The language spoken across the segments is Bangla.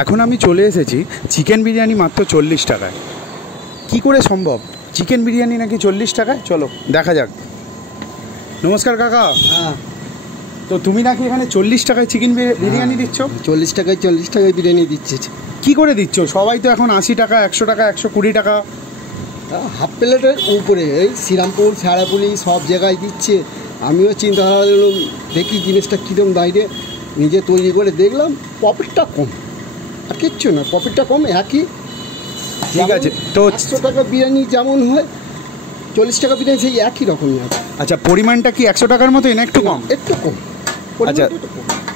এখন আমি চলে এসেছি চিকেন বিরিয়ানি মাত্র 40 টাকায়। কি করে সম্ভব চিকেন বিরিয়ানি নাকি 40 টাকায়? চলো দেখা যাক। নমস্কার কাকা। হ্যাঁ, তো তুমি নাকি এখানে 40 টাকায় চিকেন বিরিয়ানি দিচ্ছ? 40 টাকায় বিরিয়ানি দিচ্ছে। কি করে দিচ্ছ? সবাই তো এখন 80 টাকা, 100 টাকা, 120 টাকা। হাফ প্লেটের উপরে এই শ্রীরামপুর, শেরাপুলি সব জায়গায় দিচ্ছে। আমিও চিন্তাধারা দিলাম দেখি জিনিসটা কীরকম, বাইরে নিজে তৈরি করে দেখলাম প্রফিটটা কম, আর কিচ্ছু না, প্রফিটটা কম একই। ঠিক আছে, তো 100 টাকা বিরিয়ানি যেমন হয় 40 টাকা বিরিয়ানি সেই একই রকমই আছে। আচ্ছা, পরিমাণটা কি 100 টাকার মতোই না একটু কম? একটু কম। আচ্ছা,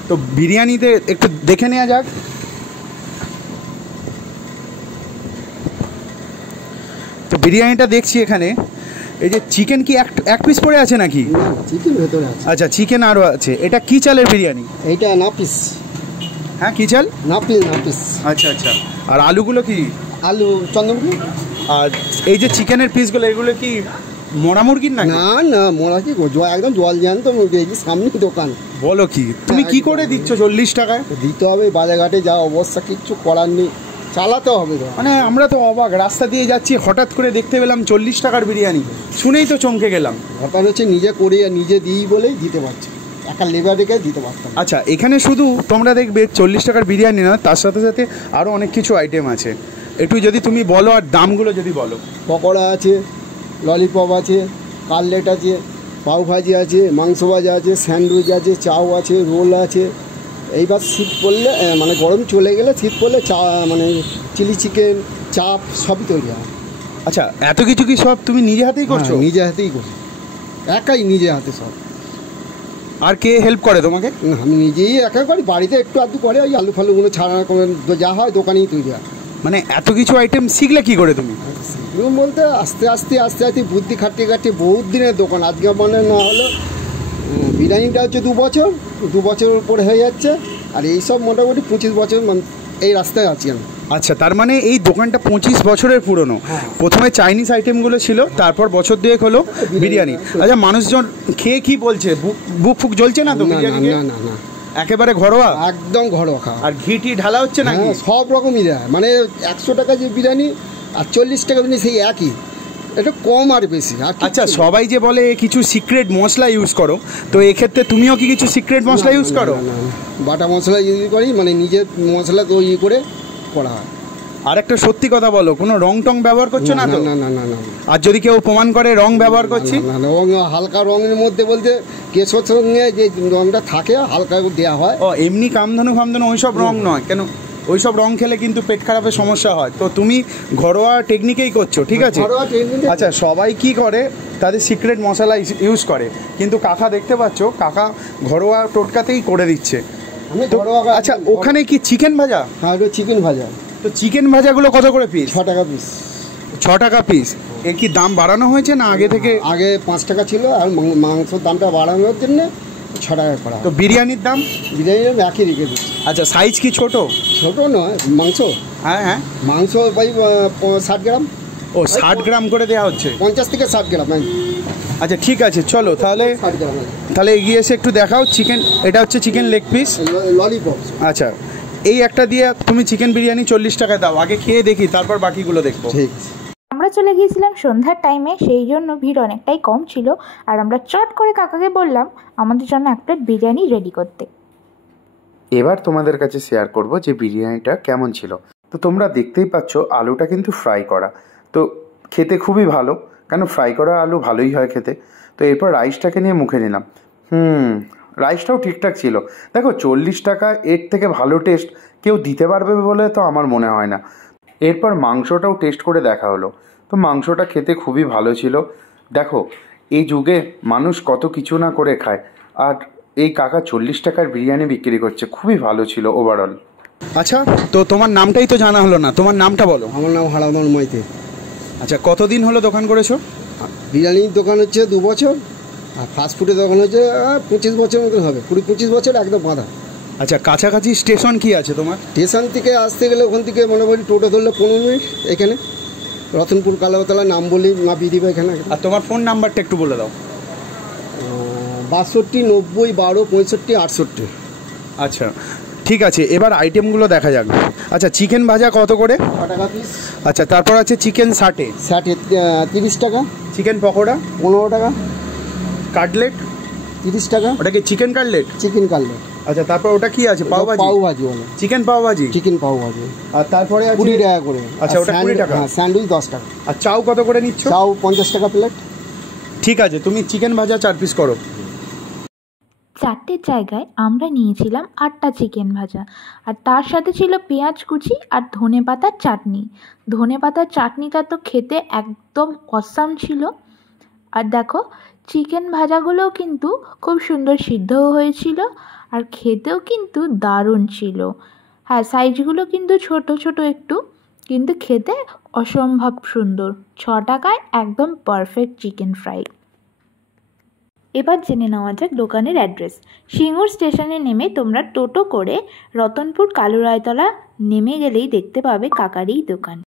তো বিরিয়ানিতে একটু দেখে নেওয়া যাক। তো বিরিয়ানিটা দেখছি এখানে, এই যে চিকেন কি এক পিস পড়ে আছে নাকি? চিকেন ভেতরে আছে। আচ্ছা, চিকেন আরও আছে। এটা কি চালের বিরিয়ানি? এইটা নাপিস। হ্যাঁ, কি চাল? নাপিস। আচ্ছা আচ্ছা। আর আলুগুলো কি? আলু চন্দ্রমুখী। আর এই যে চিকেনের পিসগুলো, এগুলো কি মোড়া মুরগির না? না না, মোড়া কি একদম জল জ্যান্ত মুরগি, সামনে দোকান। বলো কি, তুমি কি করে দিচ্ছ 40 টাকায়? দিতে হবে, বাজারঘাটে যা অবস্থা, কিচ্ছু করার নেই, চালাতে হবে। মানে আমরা তো অবাক, রাস্তা দিয়ে যাচ্ছি হঠাৎ করে দেখতে পেলাম 40 টাকার বিরিয়ানি, শুনেই তো চমকে গেলাম। ব্যাপার হচ্ছে নিজে করে আর নিজে দিই বলেই দিতে পারছি, একা লেবার রেখে দিতে পারতাম। আচ্ছা, এখানে শুধু তোমরা দেখবে 40 টাকার বিরিয়ানি না, তার সাথে সাথে আরও অনেক কিছু আইটেম আছে। একটু যদি তুমি বলো আর দামগুলো যদি বলো। পকোড়া আছে, ললিপপ আছে, কাটলেট আছে, পাউভাজি আছে, মাংস ভাজা আছে, স্যান্ডউইচ আছে, চাউ আছে, রোল আছে। এইবার শীত পড়লে মানে গরম চলে গেলে শীত পড়লে চা মানে চিলি চিকেন, চাপ সবই তৈরি হয়। আচ্ছা, এত কিছু কি সব তুমি নিজে হাতেই করছো? নিজে হাতেই করি, একাই নিজে হাতে সব। আর কে হেল্প করে তোমাকে? না, আমি নিজেই একা করি, বাড়িতে একটু আধটু করে, ওই আলু ফালুগুলো ছাড়া করে যা হয় দোকানেই তৈরি হয়। মানে এত কিছু আইটেম শিখলে কি করে তুমি? শিখলাম বলতে আস্তে আস্তে বুদ্ধি খাটিয়ে বহুত দিনের দোকান। আজকে মানে না হলো বিরিয়ানিটা হচ্ছে 2 বছর উপরে হয়ে যাচ্ছে, আর এইসব মোটামুটি 25 বছর এই রাস্তায় আছি আমি। আচ্ছা, তার মানে এই দোকানটা 25 বছরের পুরনো। প্রথমে চাইনিজ আইটেমগুলো ছিল, তারপর বছর দুয়েক হলো বিরিয়ানি। আচ্ছা, মানুষজন খেয়ে কি বলছে? বুক ফুক জ্বলছে না তো বিরিয়ানি? না না না, একেবারে ঘরোয়া, একদম ঘরোয়া খাওয়া। আর ঘি টি ঢালা হচ্ছে না? সব রকমই দেয়, মানে 100 টাকা যে বিরিয়ানি আর 40 টাকা বিরিয়ানি সেই একই, এটা কম আর বেশি। আচ্ছা, সবাই যে বলে কিছু সিক্রেট মশলা ইউজ করো, তো এক্ষেত্রে তুমিও কি কিছু সিক্রেট মশলা ইউজ করো? বাটা মশলা ইউজ করি, মানে নিজের মশলা তৈরি করে করা হয়। আর একটা সত্যি কথা বলো, কোনো রং টং ব্যবহার করছো না তো? না না না না। আর যদি কেউ প্রমাণ করে রং ব্যবহার করছি? রং হালকা রঙের মধ্যে বলতে কেশর সঙ্গে যে রংটা থাকে হালকা দেওয়া হয়। ও, এমনি কামধনু ফামধনু ওইসব রং নয়? কেন, ওইসব রং খেলে কিন্তু পেট খারাপের সমস্যা হয়। তো তুমি ঘরোয়া টেকনিকেই করছো, ঠিক আছে? আচ্ছা, সবাই কি করে তাদের সিক্রেট মশলা ইউজ করে, কিন্তু কাকা দেখতে পাচ্ছ কাকা ঘরোয়া টোটকাতেই করে দিচ্ছে। আচ্ছা, ওখানে কি চিকেন ভাজা? হ্যাঁ, চিকেন ভাজা। তো চিকেন ভাজাগুলো কত করে পিস? 6 টাকা পিস। 6 টাকা পিস। এর কি দাম বাড়ানো হয়েছে না আগে থেকে? আগে 5 টাকা ছিল, আর মাংসের দামটা বাড়ানোর জন্য 6 টাকা করা। তো বিরিয়ানির দাম? বিরিয়ানির একই রেখে দিচ্ছি। আচ্ছা, সাইজ কি ছোট? ছোট নয়, মাংস। হ্যাঁ, মাংস ভাই 60 গ্রাম। ও, 60 গ্রাম করে দেওয়া হচ্ছে? 50 থেকে 60 গ্রাম। আচ্ছা, ঠিক আছে, চলো তাহলে এগিয়ে এসে একটু দেখাও চিকেন। এটা হচ্ছে চিকেন লেগ পিস, ললিপপ। আচ্ছা, এই একটা দিয়ে তুমি চিকেন বিরিয়ানি 40 টাকায় দাও, আগে খেয়ে দেখি, তারপর বাকিগুলো দেখবো। ঠিক আছে। আমরা চলে গিয়েছিলাম সন্ধ্যার টাইমে, সেই জন্য ভিড় অনেকটাই কম ছিল। আর আমরা চট করে কাকাকে বললাম আমাদের জন্য এক প্লেট বিরিয়ানি রেডি করতে। এবার তোমাদের কাছে শেয়ার করব যে বিরিয়ানিটা কেমন ছিল। তো তোমরা দেখতেই পাচ্ছ আলুটা কিন্তু ফ্রাই করা, তো খেতে খুবই ভালো, কারণ ফ্রাই করা আলু ভালোই হয় খেতে। তো এরপর রাইসটাকে নিয়ে মুখে নিলাম। রাইসটাও ঠিকঠাক ছিল। দেখো, 40 টাকা এর থেকে ভালো টেস্ট কেউ দিতে পারবে বলে তো আমার মনে হয় না। এরপর মাংসটাও টেস্ট করে দেখা হলো, তো মাংসটা খেতে খুবই ভালো ছিল। দেখো, এই যুগে মানুষ কত কিছু না করে খায়, আর এই কাকা 40 টাকার বিরিয়ানি বিক্রি করছে, খুবই ভালো ছিল ওভারঅল। আচ্ছা, তো তোমার নামটাই তো জানা হলো না, তোমার নামটা বলো। আমার নাম হারাধন মাইতি। আচ্ছা, কতদিন হলো দোকান করেছো? বিরিয়ানির দোকান হচ্ছে 2 বছর, আর ফাস্টফুডের দোকান হচ্ছে 25 বছর মতন হবে, 20-25 বছর একদম বাঁধা। আচ্ছা, কাছাকাছি স্টেশন কি আছে তোমার? স্টেশন থেকে আসতে গেলে ওখান থেকে মোটামুটি টোটো ধরলে 15 মিনিট। এখানে রতনপুর কালাতলা নাম বলি মাপিয়ে দিবে এখানে। আর তোমার ফোন নাম্বারটা একটু বলে দাও। 62 90 12 65 68। আচ্ছা, ঠিক আছে, এবার আইটেমগুলো দেখা যাক। আচ্ছা, চিকেন ভাজা কত করে? 6 টাকা পিস। আচ্ছা, তারপর আছে চিকেন সাটে। 30 টাকা। চিকেন পকোড়া 15 টাকা। কাটলেট 30 টাকা। ওটা কি চিকেন কাটলেট? Chicken cutlet. আচ্ছা, তারপর ওটা কি আছে? পাও ভাজি? পাও ভাজি বলে, চিকেন পাও ভাজি। চিকেন পাও ভাজি। আর তারপরে আছে 20 টাকা করে। আচ্ছা, ওটা 20 টাকা। হ্যাঁ, স্যান্ডউইচ 10 টাকা। আর চাও কত করে নিচ্ছ? চাও 50 টাকা প্লেট। ঠিক আছে, তুমি চিকেন ভাজা 4 পিস করো। 4টের জায়গায় আমরা নিয়েছিলাম 8টা চিকেন ভাজা, আর তার সাথে ছিল পেঁয়াজ কুচি আর ধনেপাতার চাটনি। ধনেপাতার চাটনিটা তো খেতে একদম অসাম ছিল। আর দেখো, চিকেন ভাজাগুলোও কিন্তু খুব সুন্দর সিদ্ধও হয়েছিল, আর খেতেও কিন্তু দারুণ ছিল। হ্যাঁ, সাইজগুলো কিন্তু ছোট ছোট একটু, কিন্তু খেতে অসম্ভব সুন্দর। 6 টাকায় একদম পারফেক্ট চিকেন ফ্রাই। এবার জেনে নেওয়া যাক দোকানের অ্যাড্রেস। সিঙ্গুর স্টেশনে নেমে তোমরা টোটো করে রতনপুর কালুরায়তলা নেমে গেলেই দেখতে পাবে কাকার এই দোকান।